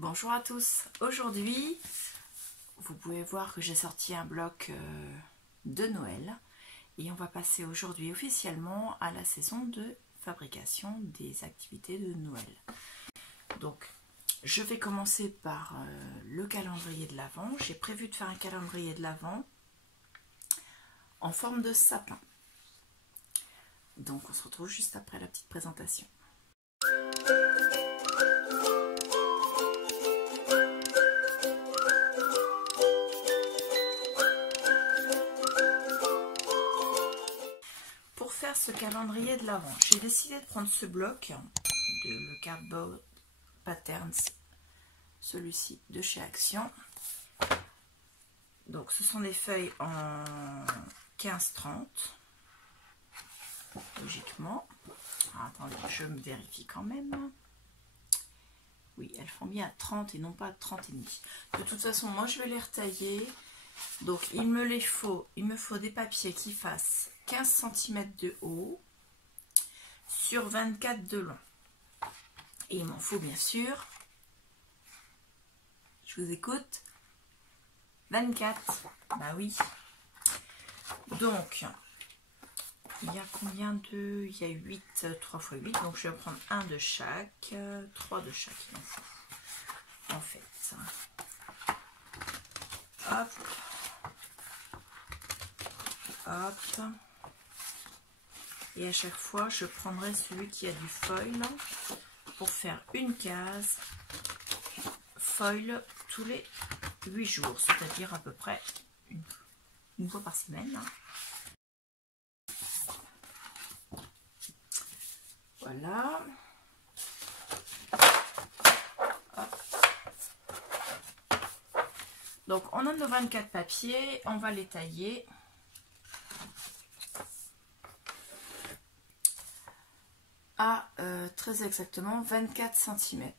Bonjour à tous. Aujourd'hui, vous pouvez voir que j'ai sorti un bloc de Noël et on va passer aujourd'hui officiellement à la saison de fabrication des activités de Noël. Donc, je vais commencer par le calendrier de l'Avent. J'ai prévu de faire un calendrier de l'Avent en forme de sapin. Donc, on se retrouve juste après la petite présentation. Pour faire ce calendrier de l'Avent, j'ai décidé de prendre ce bloc de le Cardboard Patterns, celui-ci de chez Action. Donc ce sont des feuilles en 15-30, logiquement. Alors, attendez, je me vérifie quand même. Oui, elles font bien à 30 et non pas à 30 et demi. De toute façon, moi je vais les retailler. Donc il me faut des papiers qui fassent 15 cm de haut sur 24 de long. Et il m'en faut bien sûr, je vous écoute, 24. Bah oui. Donc, il y a combien de... Il y a 8, 3 x 8. Donc je vais prendre un de chaque, 3 de chaque il m'en faut. En fait. Hop. Hop. Et à chaque fois, je prendrai celui qui a du foil pour faire une case foil tous les 8 jours, c'est-à-dire à peu près une fois par semaine. Voilà. Hop. Donc, on a nos 24 papiers, on va les tailler. À très exactement 24 cm.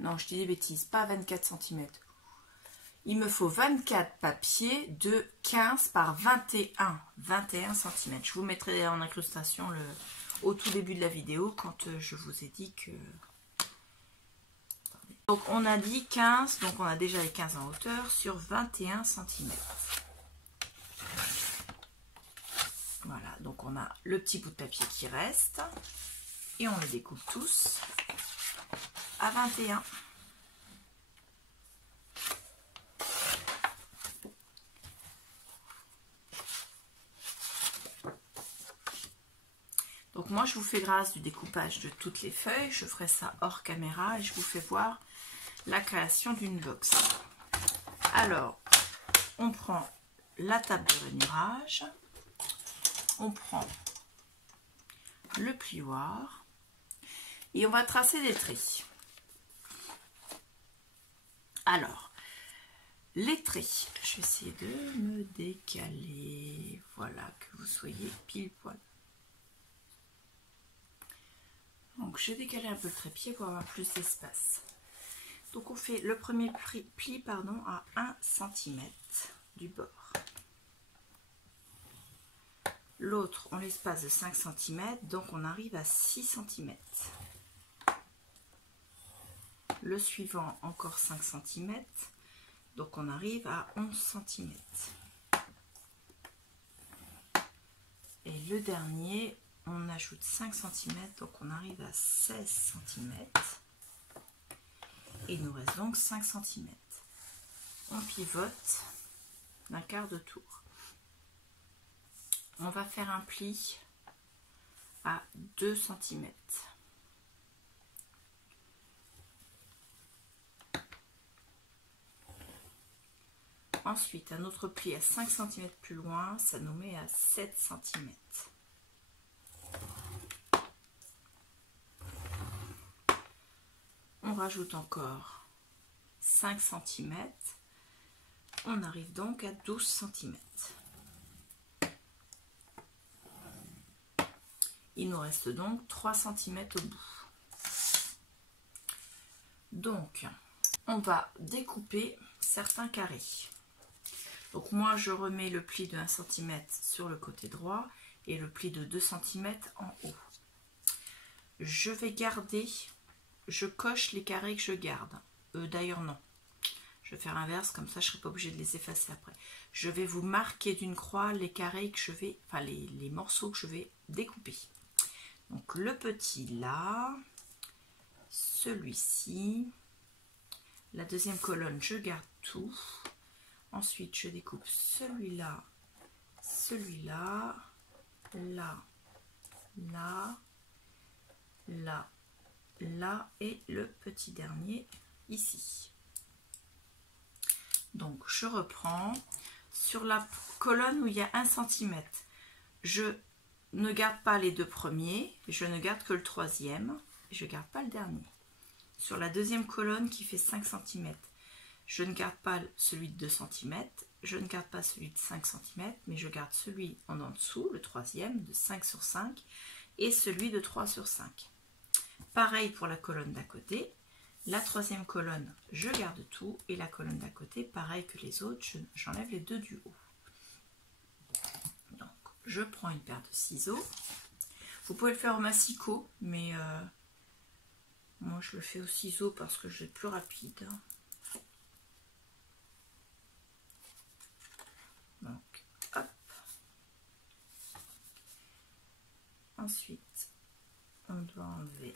Non, je dis des bêtises, pas 24 cm. Il me faut 24 papiers de 15 par 21 cm. Je vous mettrai en incrustation au tout début de la vidéo quand je vous ai dit que... Donc on a dit 15, donc on a déjà les 15 en hauteur sur 21 cm. Voilà, donc on a le petit bout de papier qui reste et on les découpe tous à 21. Donc moi je vous fais grâce du découpage de toutes les feuilles, je ferai ça hors caméra et je vous fais voir la création d'une box. Alors, on prend la table de rainurage. On prend le plioir et on va tracer des traits. Alors, les traits, je vais essayer de me décaler, voilà, que vous soyez pile poil. Donc, je vais décaler un peu le trépied pour avoir plus d'espace. Donc, on fait le premier pli pardon, à 1 cm du bord. L'autre, on l'espace de 5 cm, donc on arrive à 6 cm. Le suivant, encore 5 cm, donc on arrive à 11 cm. Et le dernier, on ajoute 5 cm, donc on arrive à 16 cm. Et il nous reste donc 5 cm. On pivote d'un quart de tour. On va faire un pli à 2 cm. Ensuite, un autre pli à 5 cm plus loin, ça nous met à 7 cm. On rajoute encore 5 cm. On arrive donc à 12 cm. Il nous reste donc 3 cm au bout. Donc, on va découper certains carrés. Donc moi, je remets le pli de 1 cm sur le côté droit et le pli de 2 cm en haut. je vais garder, je coche les carrés que je garde. D'ailleurs non, je vais faire inverse, comme ça je ne serai pas obligée de les effacer après. Je vais vous marquer d'une croix les carrés que je vais, enfin les morceaux que je vais découper. Donc le petit là, celui-ci, la deuxième colonne je garde tout. Ensuite je découpe celui-là, celui-là, là, là, là, là et le petit dernier ici. Donc je reprends sur la colonne où il y a 1 cm. Je ne garde pas les deux premiers, je ne garde que le troisième, je ne garde pas le dernier. Sur la deuxième colonne qui fait 5 cm, je ne garde pas celui de 2 cm, je ne garde pas celui de 5 cm, mais je garde celui en dessous, le troisième de 5 sur 5, et celui de 3 sur 5. Pareil pour la colonne d'à côté. La troisième colonne, je garde tout, et la colonne d'à côté, pareil que les autres, j'enlève les deux du haut. Donc, je prends une paire de ciseaux. Vous pouvez le faire au massicot, mais moi je le fais au ciseau parce que c'est plus rapide. Donc, hop. Ensuite, on doit enlever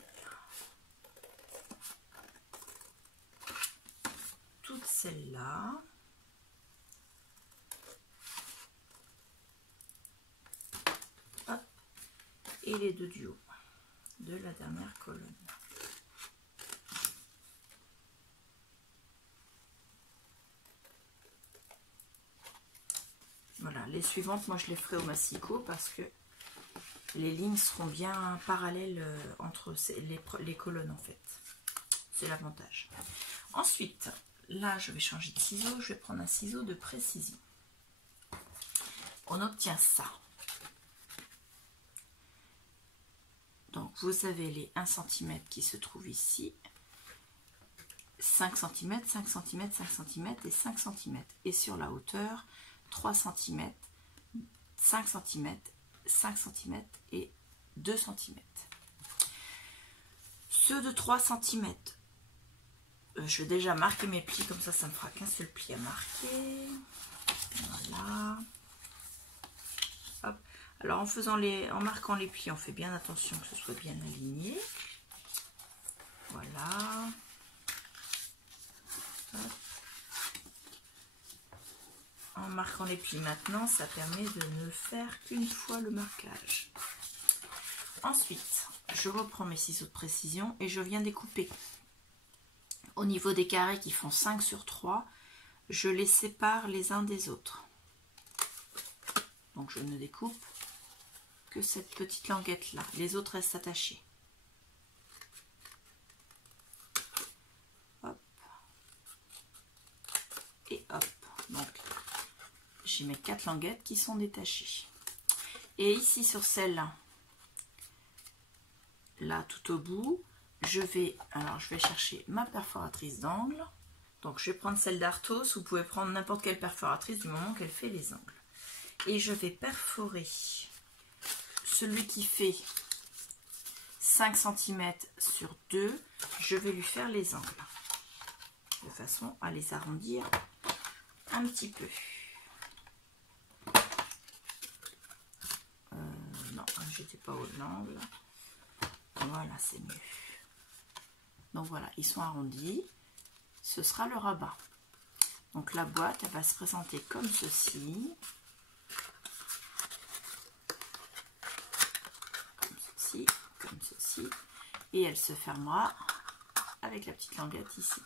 toutes celles-là. Hop. Et les deux du haut de la dernière colonne. Voilà, les suivantes, moi je les ferai au massicot parce que les lignes seront bien parallèles entre les colonnes en fait. C'est l'avantage. Ensuite, là je vais changer de ciseau, je vais prendre un ciseau de précision. On obtient ça. Donc vous avez les 1 cm qui se trouvent ici. 5 cm, 5 cm, 5 cm et 5 cm. Et sur la hauteur, 3 cm, 5 cm, 5 cm et 2 cm. Ceux de 3 cm, je vais déjà marquer mes plis, comme ça, ça me fera qu'un seul pli à marquer. Voilà. Hop. Alors en marquant les plis, on fait bien attention que ce soit bien aligné. Voilà. Hop. En marquant les plis maintenant, ça permet de ne faire qu'une fois le marquage. Ensuite, je reprends mes ciseaux de précision et je viens découper. Au niveau des carrés qui font 5 sur 3, je les sépare les uns des autres. Donc je ne découpe que cette petite languette là. Les autres restent attachées. Hop. Et hop. Donc j'ai mes 4 languettes qui sont détachées. Et ici sur celle-là, là tout au bout, je vais chercher ma perforatrice d'angle. Donc je vais prendre celle d'Arthos, vous pouvez prendre n'importe quelle perforatrice du moment qu'elle fait les angles. Et je vais perforer celui qui fait 5 cm sur 2, je vais lui faire les angles. De façon à les arrondir un petit peu. Non, j'étais pas au l'angle. Voilà, c'est mieux. Donc voilà, ils sont arrondis. Ce sera le rabat. Donc la boîte, elle va se présenter comme ceci. Comme ceci, comme ceci. Et elle se fermera avec la petite languette ici.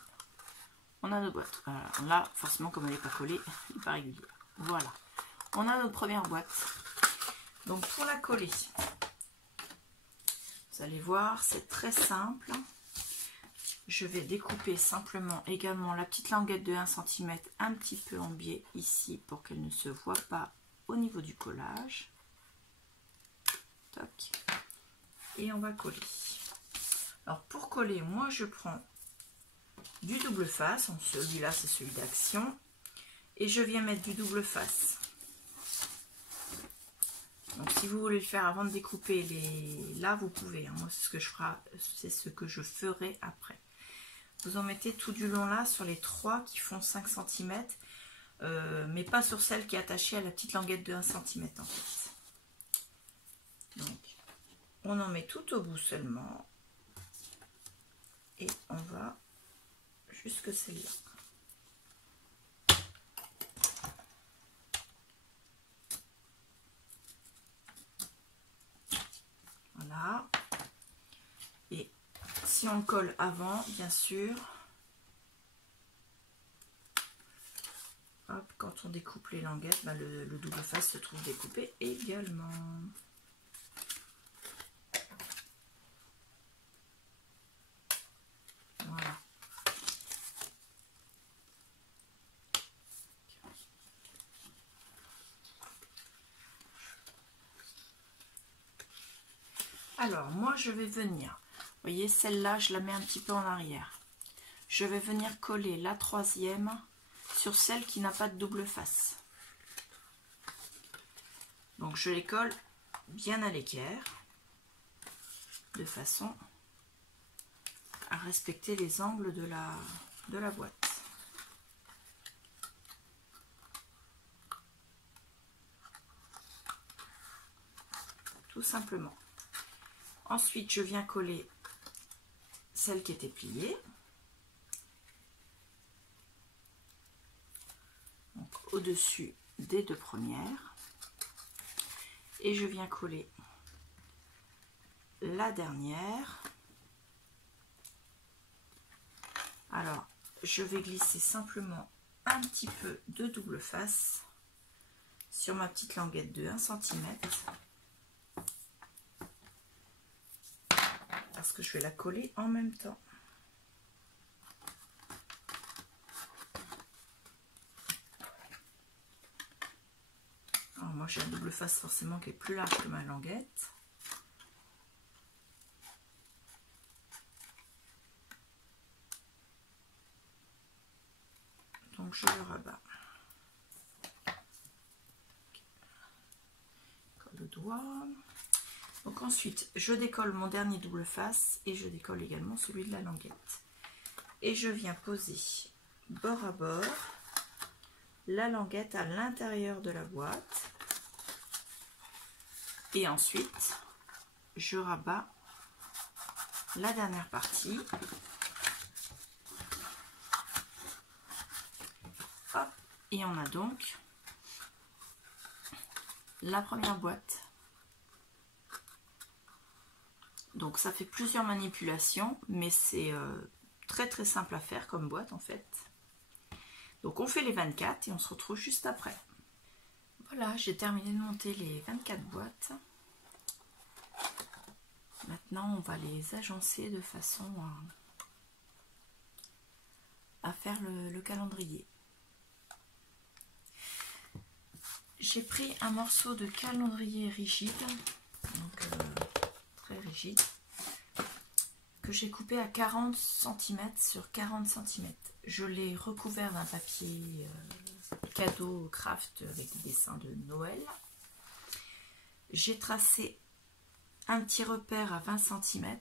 On a nos boîtes. Voilà. Là, forcément, comme elle n'est pas collée, elle n'est pas régulière. Voilà. On a notre première boîte. Donc pour la coller, vous allez voir, c'est très simple. Je vais découper simplement également la petite languette de 1 cm un petit peu en biais ici pour qu'elle ne se voit pas au niveau du collage. Toc. Et on va coller. Alors pour coller, moi je prends du double face. Celui-là c'est celui d'Action. Et je viens mettre du double face Donc si vous voulez le faire avant de découper les là, vous pouvez, hein. Moi c'est ce que je ferai après. Vous en mettez tout du long là sur les 3 qui font 5 cm, mais pas sur celle qui est attachée à la petite languette de 1 cm en fait. Donc on en met tout au bout seulement et on va jusque celle-là. Voilà. Et si on colle avant, bien sûr, hop, quand on découpe les languettes, bah le double face se trouve découpé également. Voilà. Alors, moi, je vais venir, vous voyez, celle-là, je la mets un petit peu en arrière. Je vais venir coller la 3e sur celle qui n'a pas de double face. Donc, je les colle bien à l'équerre, de façon à respecter les angles de la boîte. Tout simplement. Ensuite, je viens coller celle qui était pliée. Donc, au-dessus des 2 premières. Et je viens coller la dernière. Alors, je vais glisser simplement un petit peu de double face sur ma petite languette de 1 cm. Parce que je vais la coller en même temps. Alors moi j'ai un double face forcément qui est plus large que ma languette. Donc je le rebats. Colle au doigt. Donc ensuite, je décolle mon dernier double face et je décolle également celui de la languette. Et je viens poser bord à bord la languette à l'intérieur de la boîte. Et ensuite, je rabats la dernière partie. Hop, et on a donc la première boîte. Donc ça fait plusieurs manipulations, mais c'est très simple à faire comme boîte en fait. Donc on fait les 24 et on se retrouve juste après. Voilà, j'ai terminé de monter les 24 boîtes. Maintenant on va les agencer de façon à faire le calendrier. J'ai pris un morceau de calendrier rigide, donc très rigide, que j'ai coupé à 40 cm sur 40 cm. Je l'ai recouvert d'un papier cadeau craft avec des dessins de Noël. J'ai tracé un petit repère à 20 cm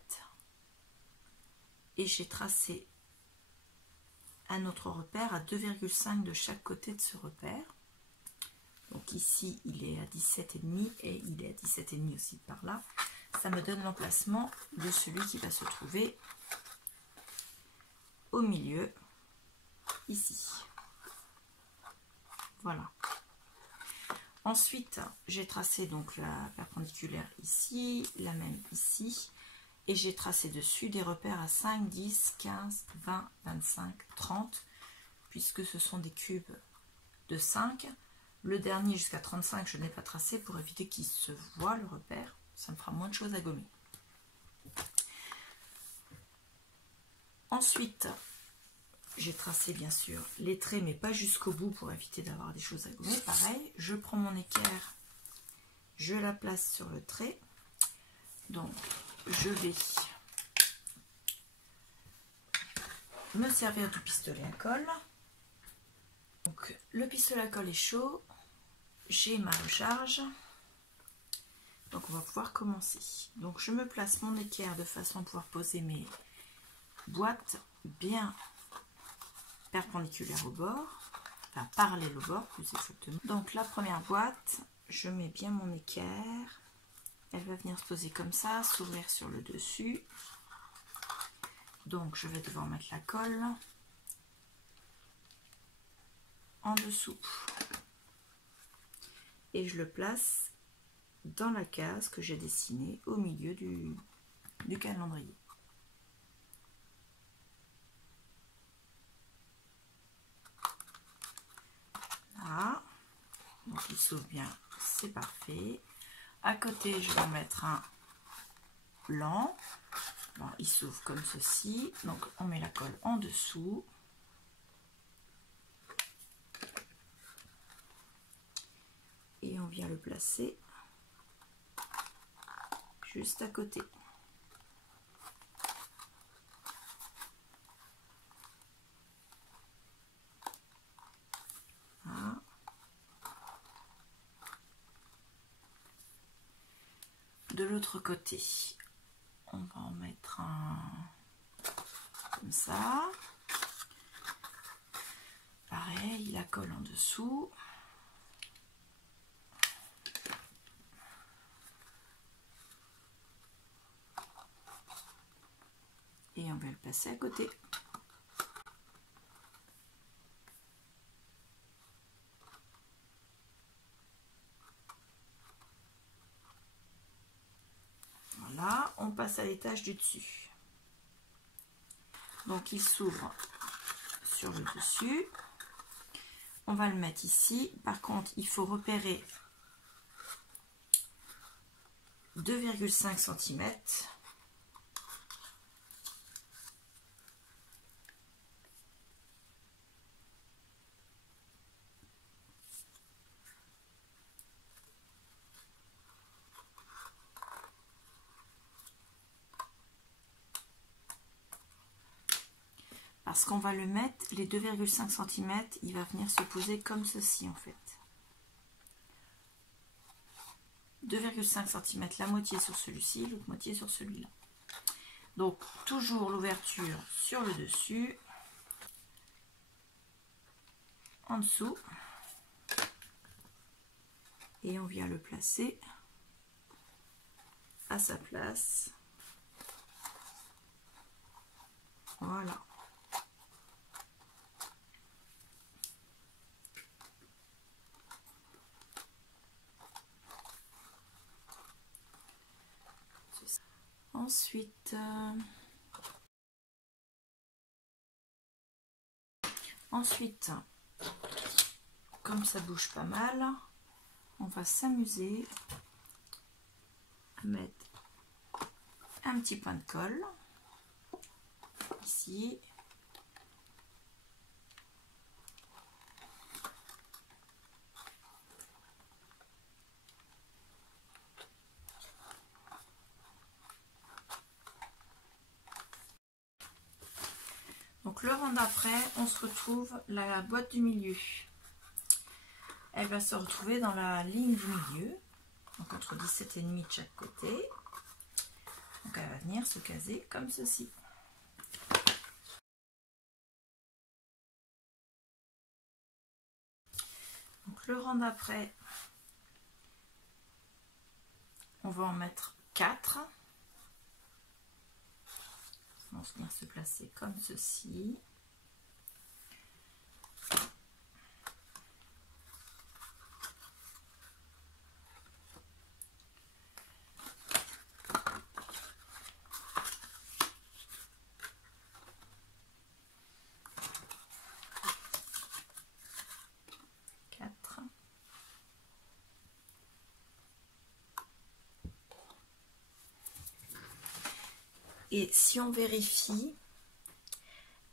et j'ai tracé un autre repère à 2,5 de chaque côté de ce repère. Donc ici il est à 17,5 et il est à 17,5 aussi par là. Ça me donne l'emplacement de celui qui va se trouver au milieu, ici. Voilà. Ensuite, j'ai tracé donc la perpendiculaire ici, la même ici, et j'ai tracé dessus des repères à 5, 10, 15, 20, 25, 30, puisque ce sont des cubes de 5. Le dernier jusqu'à 35, je n'ai pas tracé pour éviter qu'il se voit le repère. Ça me fera moins de choses à gommer. Ensuite, j'ai tracé bien sûr les traits, mais pas jusqu'au bout pour éviter d'avoir des choses à gommer. Pareil, je prends mon équerre, je la place sur le trait. Donc, je vais me servir du pistolet à colle. Donc, le pistolet à colle est chaud. J'ai ma recharge. Donc on va pouvoir commencer. Donc je me place mon équerre de façon à pouvoir poser mes boîtes bien perpendiculaires au bord, enfin parallèles au bord plus exactement. Donc la première boîte, je mets bien mon équerre, elle va venir se poser comme ça, s'ouvrir sur le dessus. Donc je vais devoir mettre la colle en dessous et je le place dans la case que j'ai dessinée au milieu du calendrier. Là, donc il s'ouvre bien, c'est parfait. À côté, je vais mettre un blanc. Bon, il s'ouvre comme ceci, donc on met la colle en dessous. Et on vient le placer juste à côté. Voilà. De l'autre côté, on va en mettre un comme ça. Pareil, la colle en dessous. Et on va le passer à côté. Voilà, on passe à l'étage du dessus. Donc il s'ouvre sur le dessus. On va le mettre ici. Par contre, il faut repérer 2,5 cm. Parce qu'on va le mettre, les 2,5 cm, il va venir se poser comme ceci en fait. 2,5 cm, la moitié sur celui-ci, l'autre moitié sur celui-là. Donc toujours l'ouverture sur le dessus, en dessous, et on vient le placer à sa place. Voilà. Ensuite, comme ça bouge pas mal, on va s'amuser à mettre un petit point de colle ici. Donc le rang d'après, on se retrouve la boîte du milieu. Elle va se retrouver dans la ligne du milieu, donc entre 17,5 de chaque côté. Donc elle va venir se caser comme ceci. Donc le rang d'après, on va en mettre 4. On va venir se placer comme ceci. Et si on vérifie,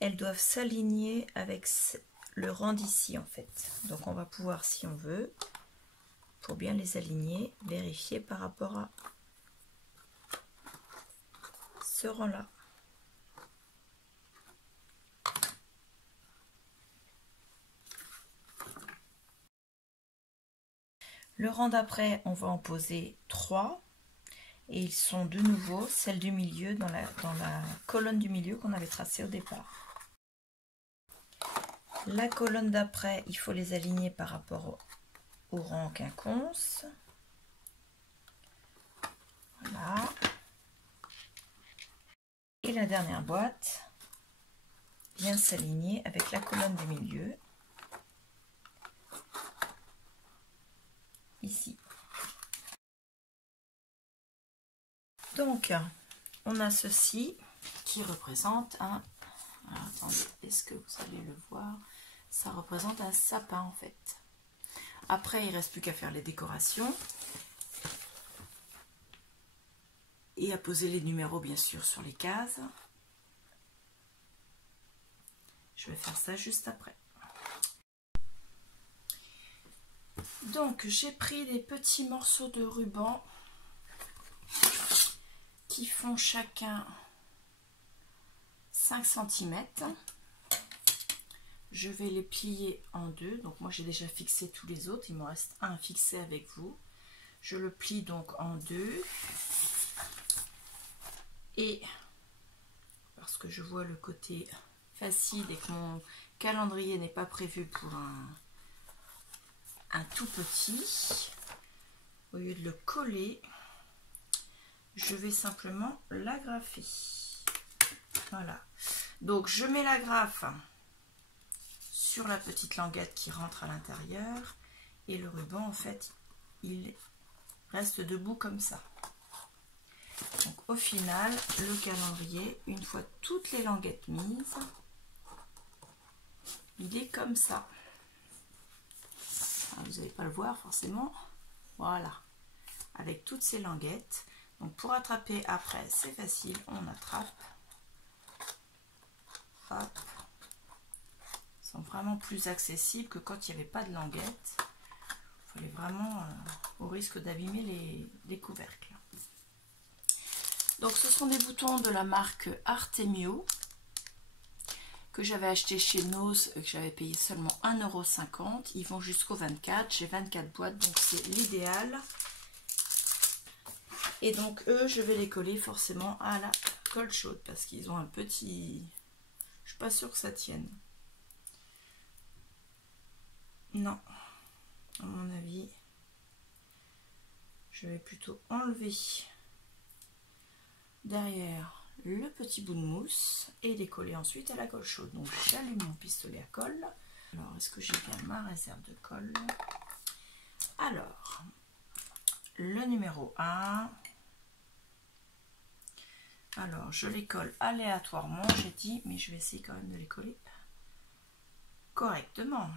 elles doivent s'aligner avec le rang d'ici en fait. Donc on va pouvoir, si on veut, pour bien les aligner, vérifier par rapport à ce rang-là. Le rang d'après, on va en poser 3. Et ils sont de nouveau celles du milieu, dans la colonne du milieu qu'on avait tracée au départ. La colonne d'après, il faut les aligner par rapport au rang quinconce. Voilà. Et la dernière boîte vient s'aligner avec la colonne du milieu. Ici. Donc, on a ceci qui représente un... Alors, attendez, est-ce que vous allez le voir? Ça représente un sapin en fait. Après, il ne reste plus qu'à faire les décorations. Et à poser les numéros bien sûr sur les cases. Je vais faire ça juste après. Donc, j'ai pris des petits morceaux de ruban qui font chacun 5 cm. Je vais les plier en deux. Donc moi j'ai déjà fixé tous les autres. Il me reste un fixé avec vous. Je le plie donc en deux. Et parce que je vois le côté facile et que mon calendrier n'est pas prévu pour un tout petit, au lieu de le coller, je vais simplement l'agrafer. Voilà. Donc je mets l'agrafe sur la petite languette qui rentre à l'intérieur et le ruban en fait il reste debout comme ça. Donc au final le calendrier, une fois toutes les languettes mises, il est comme ça. Alors, vous n'allez pas le voir forcément. Voilà, avec toutes ces languettes. Donc pour attraper après c'est facile, on attrape. Hop. Ils sont vraiment plus accessibles que quand il n'y avait pas de languettes. Il fallait vraiment au risque d'abîmer les couvercles. Donc ce sont des boutons de la marque Artemio que j'avais acheté chez Nose, que j'avais payé seulement 1,50 €. Ils vont jusqu'au 24. J'ai 24 boîtes, donc c'est l'idéal. Et donc eux, je vais les coller forcément à la colle chaude parce qu'ils ont un petit... Je suis pas sûre que ça tienne. Non, à mon avis, je vais plutôt enlever derrière le petit bout de mousse et les coller ensuite à la colle chaude. Donc j'allume mon pistolet à colle. Alors est-ce que j'ai bien ma réserve de colle? Alors, le numéro 1. Alors je les colle aléatoirement, j'ai dit, mais je vais essayer quand même de les coller correctement.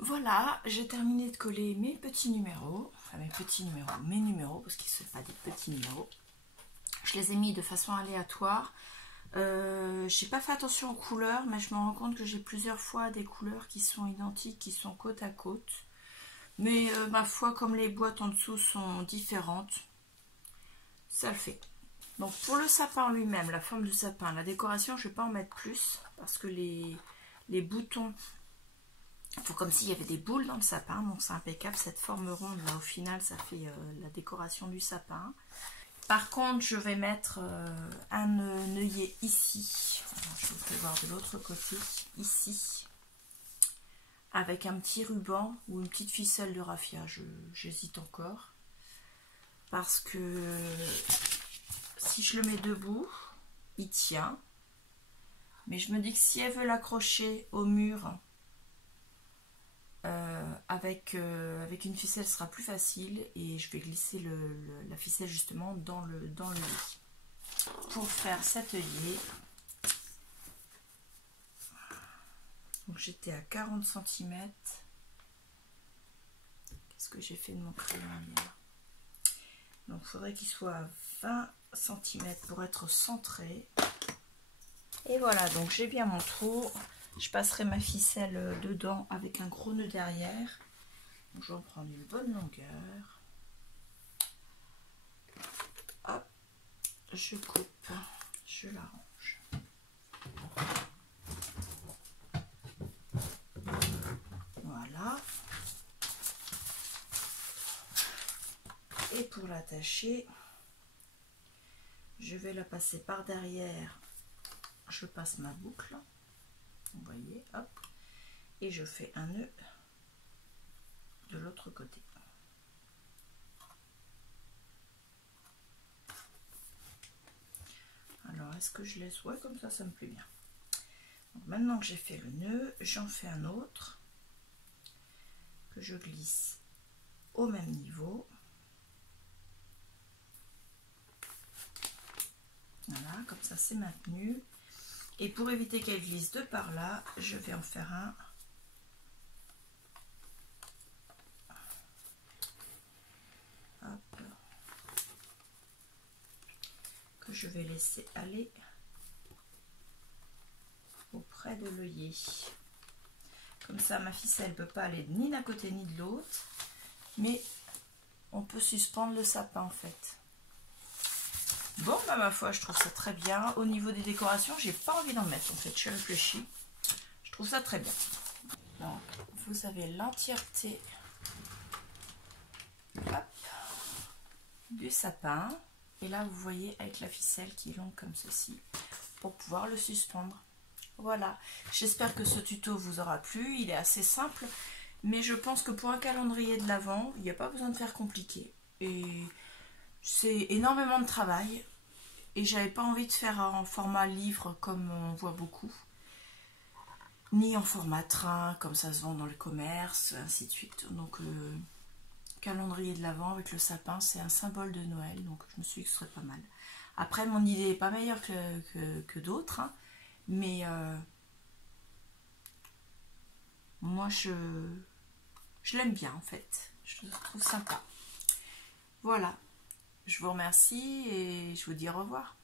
Voilà, j'ai terminé de coller mes petits numéros, enfin mes numéros, parce qu'ils ne sont pas des petits numéros. Je les ai mis de façon aléatoire. J'ai pas fait attention aux couleurs, mais je me rends compte que j'ai plusieurs fois des couleurs qui sont identiques, qui sont côte à côte. Mais ma foi, comme les boîtes en dessous sont différentes, ça le fait. Donc pour le sapin lui-même, la forme du sapin, la décoration, je ne vais pas en mettre plus, parce que les boutons... Il faut comme s'il y avait des boules dans le sapin, donc c'est impeccable. Cette forme ronde, là, au final, ça fait la décoration du sapin. Par contre, je vais mettre un œillet ici. Alors, je vous fais voir de l'autre côté, ici. Avec un petit ruban ou une petite ficelle de raffia. J'hésite encore. Parce que si je le mets debout, il tient. Mais je me dis que si elle veut l'accrocher au mur... avec une ficelle ce sera plus facile et je vais glisser la ficelle justement dans le lit. Pour faire cet œillet, donc j'étais à 40 cm. Qu'est-ce que j'ai fait de mon crayon hier? Donc il faudrait qu'il soit à 20 cm pour être centré. Et voilà, donc j'ai bien mon trou. Je passerai ma ficelle dedans avec un gros nœud derrière. Donc je vais en prendre une bonne longueur. Hop, je coupe. je l'arrange. Voilà. Et pour l'attacher, je vais la passer par derrière. Je passe ma boucle, vous voyez, hop, et je fais un nœud de l'autre côté. Alors, est-ce que je laisse? Ouais, comme ça me plaît bien. Donc, maintenant que j'ai fait le nœud, j'en fais un autre que je glisse au même niveau. Voilà, comme ça c'est maintenu. Et pour éviter qu'elle glisse de par là, je vais en faire un. Hop. Que je vais laisser aller auprès de l'œillet. Comme ça, ma ficelle ne peut pas aller ni d'un côté ni de l'autre. Mais on peut suspendre le sapin en fait. Bon, bah ma foi, je trouve ça très bien. Au niveau des décorations, j'ai pas envie d'en mettre en fait. Je réfléchis. Je trouve ça très bien. Donc, vous avez l'entièreté du sapin. Et là, vous voyez avec la ficelle qui est longue comme ceci pour pouvoir le suspendre. Voilà. J'espère que ce tuto vous aura plu. Il est assez simple. Mais je pense que pour un calendrier de l'Avent, il n'y a pas besoin de faire compliqué. Et c'est énormément de travail. Et j'avais pas envie de faire en format livre comme on voit beaucoup. Ni en format train comme ça se vend dans le commerce, ainsi de suite. Donc calendrier de l'Avent avec le sapin, c'est un symbole de Noël. Donc je me suis dit que ce serait pas mal. Après, mon idée n'est pas meilleure que d'autres. Hein, mais moi je l'aime bien en fait. Je le trouve sympa. Voilà. Je vous remercie et je vous dis au revoir.